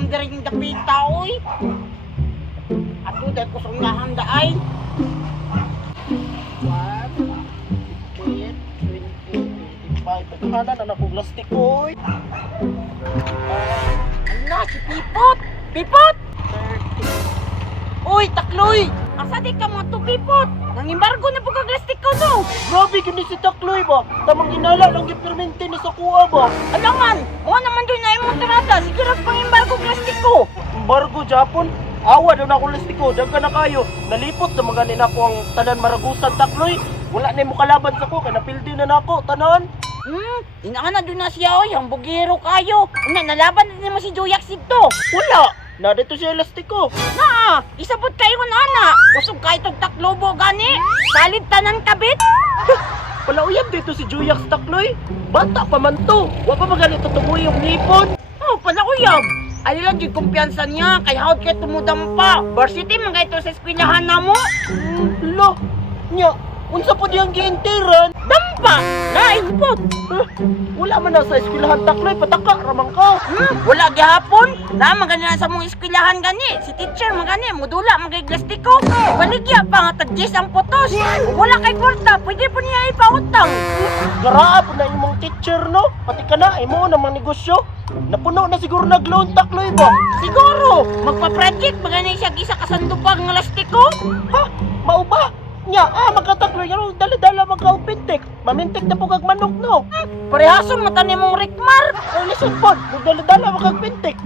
ma'am diring dapita, oy. Ato, dahil ko sa unahan daay. 1, 10, 20, 25. Naghanan na akong plastic, oy. Ano, si Pipot! Pipot! 30. Uy, Takloy! Asa di ka mo to, Pipot? Nangimbargo na po kag plastic ko, no? Grabe gini si Takloy ba? Tamang inala lang yung permente ni sa kuha ba? Alaman, mo naman doon na imong tarata. Siguro pangimbargo plastic ko. Embargo Japon? Awa daw na akong lastiko, daga na kayo. Nalipot na mga nina ko ang tanan maragusan Takloy. Wala na mo kalaban sa ko, kaya napildi na nako tanan. Inaan na doon na siya, oy. Ang bugiro kayo. Una, nalaban na naman si Joyak Sigto. Wala! Na dito siya lastiko. Na, isabot kayo na ana. Usog kayo tog taklobo gani. Salid tanan kabit. Palauyab dito si Juyak Takloy. Bata pa man to. Wa pa magalit tutuboy yung nipon. Oh, palakuyab. Ay lang yung kumpiyansa niya. Kaya hawad kayo tumudang pa. Varsity, mga ito sa eskwelahan na mo. Lo, nya, unsa po diyang giintiran? Dampa! Naispot! Wala man na sa eskwelahan Takloy, pataka ramang ka. Wala gihapon. Naman ganyan sa mong eskwelahan gani. Si teacher magani, mudula magay plastiko. Baligya pa nga tag-10 ang putos. Kung wala kay kwarta, pwede po niya ipautang. Garaa po na imong teacher no? Pati ka na, imo namang negosyo. Napuno na siguro nag-loan Takloy ba? Siguro, magpa-project magani siya isa kasandupag nga plastiko. Ha? Mao ba? Nya, magkatakloy nga dala-dala magkaupintik. Mamintik na po kag manok no. Parehason mata ni mong Rickmar. Ay listen po, dala-dala magkagpintik.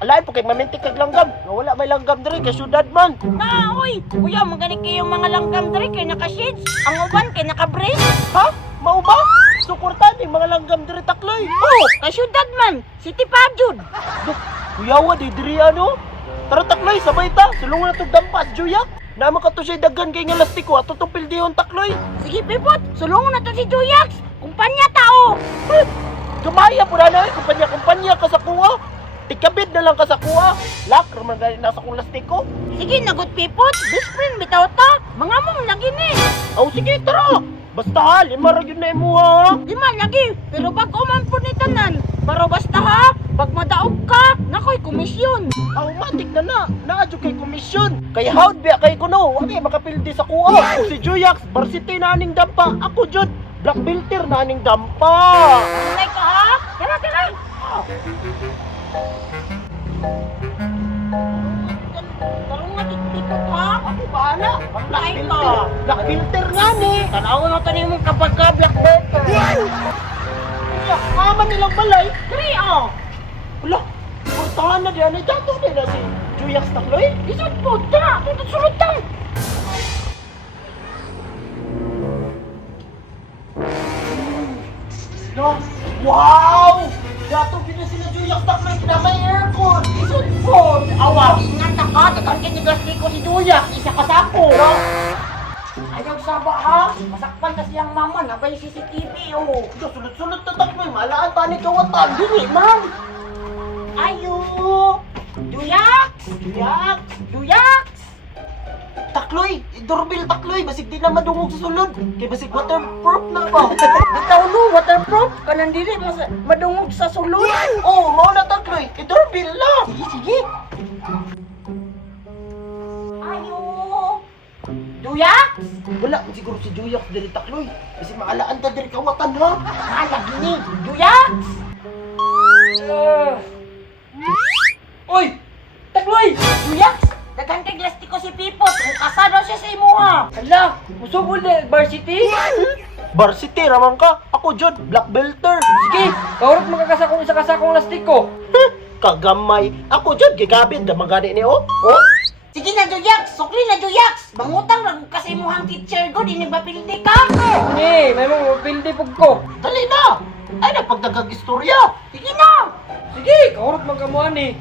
Alain po kay mamintik kag langgam. Wala may langgam diri kay syudad man. Na, oy, kuya, magani kayong mga langgam diri kay naka-shades. Ang uban kay naka-brace. Ha? Mao ba? Suportan yung mga langgam diri Takloy. Oh, kay syudad man, City Pajud. Duk, kuyawa di diri ano? Tara Takloy, sabay ta. Sulungan na tong dampas, Juyak. Naman ka to siya dagan kay nga lastiko ato tong pildihon Takloy. Sige, Pipot, sulungan na to si Joyax. Kumpanya tao. Gamaya po na kumpanya ka sa kuha. Tikabid na lang ka sa kuha. Lak, raman gani nasa kong lastiko. Sige, nagot Pipot. Best friend, bitaw ta. Mga mong lagi ni. Aw sige, tara. Basta ha, lima ra gyud na imo ha. Lima lagi, pero bag uman po ni tanan. Pero basta ha, pag madaog ka, nakoy komisyon. Automatic na naadyo kay komisyon. Kay hawd biya kay kuno, wa kay makapildi sa kuha. Si Juyax, varsity na aning dampa. Ako jud, black belter na aning dampa. Anay ka ha? Tara, tara. Tarong nga dikdikot ha. Ako bahala. Ay ka. Black belter nga ni. Tanawa na tanin mong kapag ka black belter. Mama nilang balay. Three oh. Wala, portahan na diyan ay dato din na si Juyax Takloy. Isod po, tara, tutut sulod tang. No. Wow! Dato gina sila Juyax Takloy na may aircon. Isod po, awa, ingat na ka, tatangkin ni Gastiko si Duyak, isa ka sa ako. Ayaw saba ha, masakpan kasi ang mama, nabay CCTV oh. Sulod-sulod na Takloy, malaan pa ni kawatan. Dili man. Ayo! Duyak! Juyax! Duyak! Takloy! Doorbell Takloy! Basig di na madungog sa sulod. Kay basig waterproof na ba? Bitaw no, waterproof, kanang dili madungog sa sulod. Oh, mao na Takloy! Doorbell na! Sige, sige. Ayo! Duyak! Wala, siguro si Juyax dili Takloy. Kasi maalaan ta diri kawatan ha. Ala gini, Duyak! Oy! Takloy! Duyak! Daghang kay plastiko si Pipot, mukasa daw siya sa imuha. Hala! Musugod na varsity? Varsity, raman ka. Ako, Jod, black belter. Sige, kaurot magkakasakong isa kasakong lastiko. Kagamay. Ako, Jod, gigabit na magani ni oh. Oh? Sige na Duyak, sukli na Duyak. Bangutang lang kasi imuhang teacher ko, di nagpapildi ka. Ni, may mga mapildi pug ko. Dali na! Ay, napagdagang istorya. Sige na! Sige, kaurot magkamuan ni.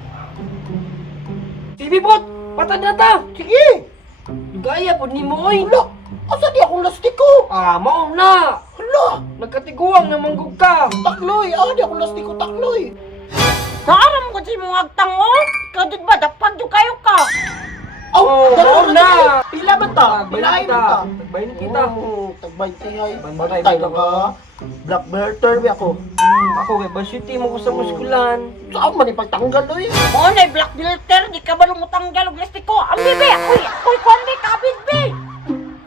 Sige, Bot, patad na ta. Sige! Gaya po ni mo, oy. Hala! Asa di akong lastiko? Mao na. Hala! Nagkatiguang na manggug ka. Takloy! Di akong lastiko, Takloy! Naaram ko si mong agtang o. Ikaw dud ba, dapag do kayo ka. Oh, dalawa mao na. Pila ba ta? Pilahin mo ta? Tagbayin kita. Tagbay tiyay. Bantay Bantay mo ka. Black belter, ako. Ako kay Basyuti mo ko sa muskulan. Saan man ipagtanggal oy? Mo na black filter, di ka ba lumutanggal og plastiko? Ang bibi, ako'y kundi kabid be.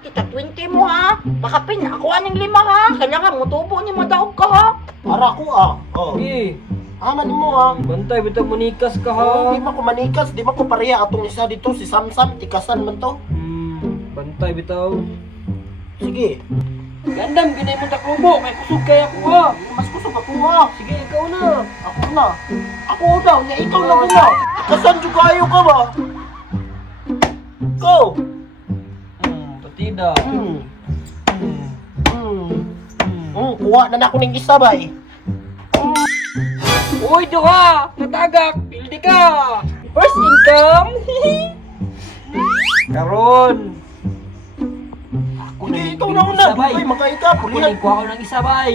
Kita 20 mo ha. Baka ako aning 5 ha. Kailangan mo tubo ni madaog ka ha. Para ko ah. Oh. Sige. Aman mo ah. Bantay bitaw manikas ka Oh, ha. di man ko manikas, di man ko pareha atong isa dito si Samsam, tikasan man to. Bantay bitaw. Sige. Gandam ginay mo taklubo kay kusog kay ako ha. Mas kusog ako ah. Sige ikaw na. Ako na. Ako daw, nya ikaw na muna. Kasan jud kayo ka ba? Go. Patida. Kuha na na ako ning isa bay. Uy, duha! Natagak! Pildi ka! First income! Karon! Ako Hindi, ikaw na una. Dugay, makay ka, Ako pulihan. nagkuha ko ng isa, bay!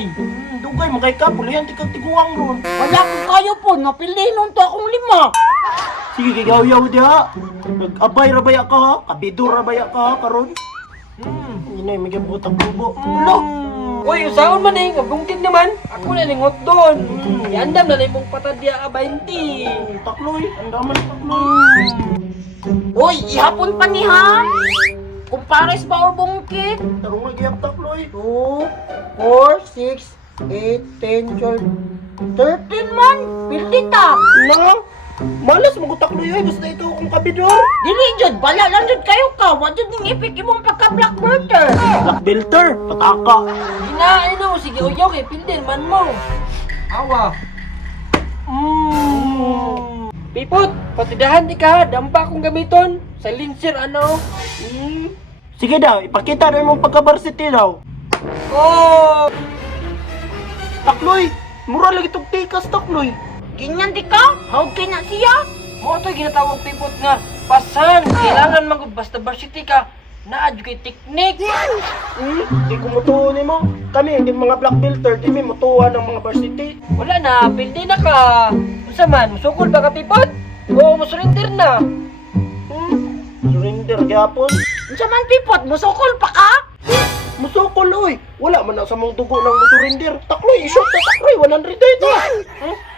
Dugay, makay ka, pulihan, ikaw tiguang ron. Wala ko kayo po, napili nun to akong 5. Sige, kigaw-yaw diha. Nag-abay rabaya ka ha. Kabidor rabaya ka ha, karon. Inay, may gabutang bubo. Lo! Uy, usaon man eh! Gungkit naman! Ako na ningot doon! Iandam na na mong patadya ka 20! Takloy, ang daman takloy. Uy, ihapon pa ni ha. Kung pares ba o bungkit? Tarong magyap takloy. 2, 4, 6, 8, 10, 12, 13 man, pildi ta. na? Malas mo ko takloy ay, basta ikaw akong kabidor. Dili jud, bala lang jud kayo ka. Wa jud ning ipik imong pagka-blackbirder. Black belter, pataka. Hinain mo! Sige, uyaw kay Pildin man mo! Awa! Pipot! Patidahan di ka! Dampa akong gamiton! Sa linser ano? Sige daw, ipakita na mong pagka-varsity daw. Oh! Takloy, mura lagi itong tikas takloy. Ganyan di ka? Hawag kay na siya. Mo ito'y ginatawag pipot nga pasan! Kailangan mag basta varsity ka! Naadyo kay teknik! Hindi ko mutuon ni mo. Kami, hindi mga black belter, di may mutuan ng mga varsity. Wala na! Pildi na ka! Unsa man? Musukol ba ka pipot? Oo, musurrender na! Surrender, gyapon. Unsa man pipot, musukol pa ka? Musukol, oy. Wala man na sa mong dugo ng musurrender. Takloy, isot na takloy, 100 ito.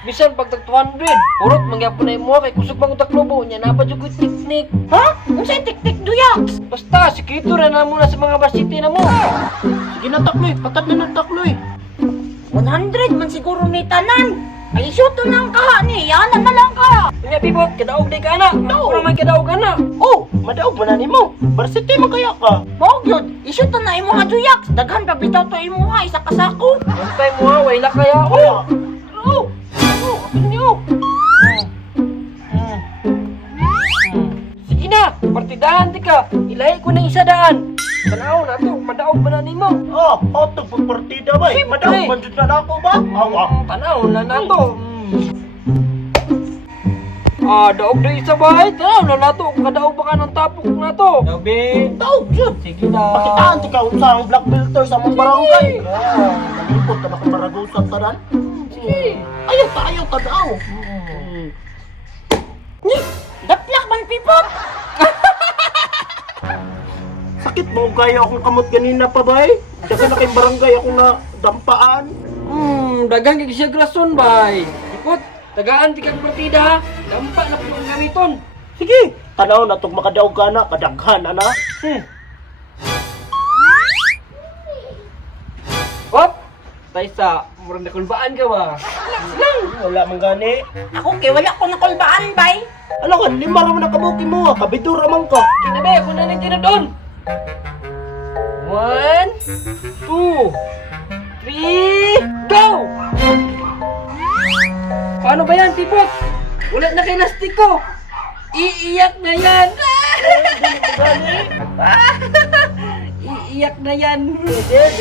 Bisan pagtag 200, purot mangyapon na imo kay kusog bang utak lobo nya napad jud teknik. Ha? Unsay tik-tik duyaks? Basta sikito ra na muna sa mga varsity na mo. Sige na takloy, patad na ng takloy. 100 man siguro ni tanan. Ay shoto nang kaha ni, yana na lang ka. Nya bibot kadaog day ka na. Ako naman kadaog ka na. Oh, madaog man na nimo. Varsity man kaya ka. Mao gyud, ishoto na imo ha duyaks. Daghan pa bitaw to imo ha isa ka sako. Antay mo ha, wala kaya ako. Oh, Inyo. Sige na, partidahan di ka. Ilahi ko ng isa daan. Tanaw na to, madaog ba na nimo? auto pagpartida ba? Madaog man jud na ako ba? Awa. Tanaw na nato. Daog na isa ba? Tanaw na nato, kung kadaog ba ka ng tapok na to? Dabi. Daog jud. Sige na. Pakitaan ti ka unsa ang black belter sa mong barangay. Nalipot ka na kung maragusan tanan. Sige. Ayaw ta daw. Ni, daplak man pipot. Sakit mo kaya akong kamot ganina pa ba eh? Daga na kayong barangay ako na dampaan. Dagang kay siya grason bay. Ikot, tagaan ti kag partida ha. Dampa na pud ang gamiton. Sige, tanaw na itong makadaog ka na, kadaghan na. Hop! Taysa, murang nakulbaan ka ba? Wala man gani. Ako kay wala ko nakulbaan bay. Alam ka, 5 raman nakabuki mo, kabidor raman ka. Kinabe, ako na nang tinadon. 1, 2, 3, go! Paano ba yan, tipot? Wala na kay lastiko. Iiyak na yan. Iiyak na yan.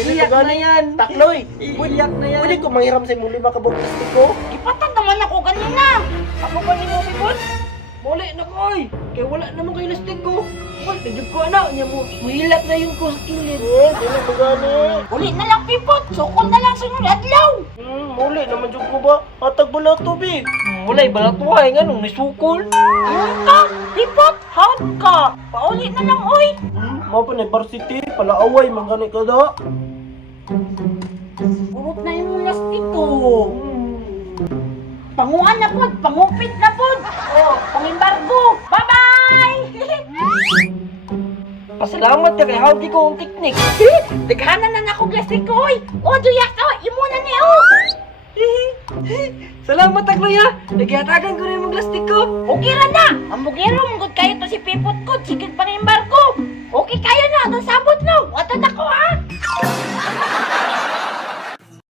Iiyak na yan. Takloy, Iiyak na yan. pwede ko manghiram sa imong 5 ka plastik ko? Ipatag naman ako ganina. Ako pa ni mo, tipot? Muli na ko, oy. Kaya wala naman kay lastiko. Wala, nadyog ko anak niya mo. Muhilat na yun ko sa kilid. Dili mo gani. Uli na lang pipot, sukol na lang sunod adlaw. Muli naman jud ko ba? Hatag bala tubig. Walay balatuhay nga nung nisukol. Ano ka? Pipot, hawag ka. Pauli na lang oy. Mao pa na varsity, palaaway man gani ka da. Urot na yung lastiko. panguan na pod, pangupit na pod. Oh, pangimbargo. Bye-bye! Pasalamat ka kay hawdi ko ang teknik. Daghanan na ako glastiko, oy. Oh, Juyaks, oh, imo na ni, oh. Salamat Takloy ha. Nagyatagan ko na yung plastic ko. Okay ra na. Ang bugero mong kayo to si Pipot ko, sige pangimbargo. Okay kayo na, ang sabot no. Wato na ko, ha.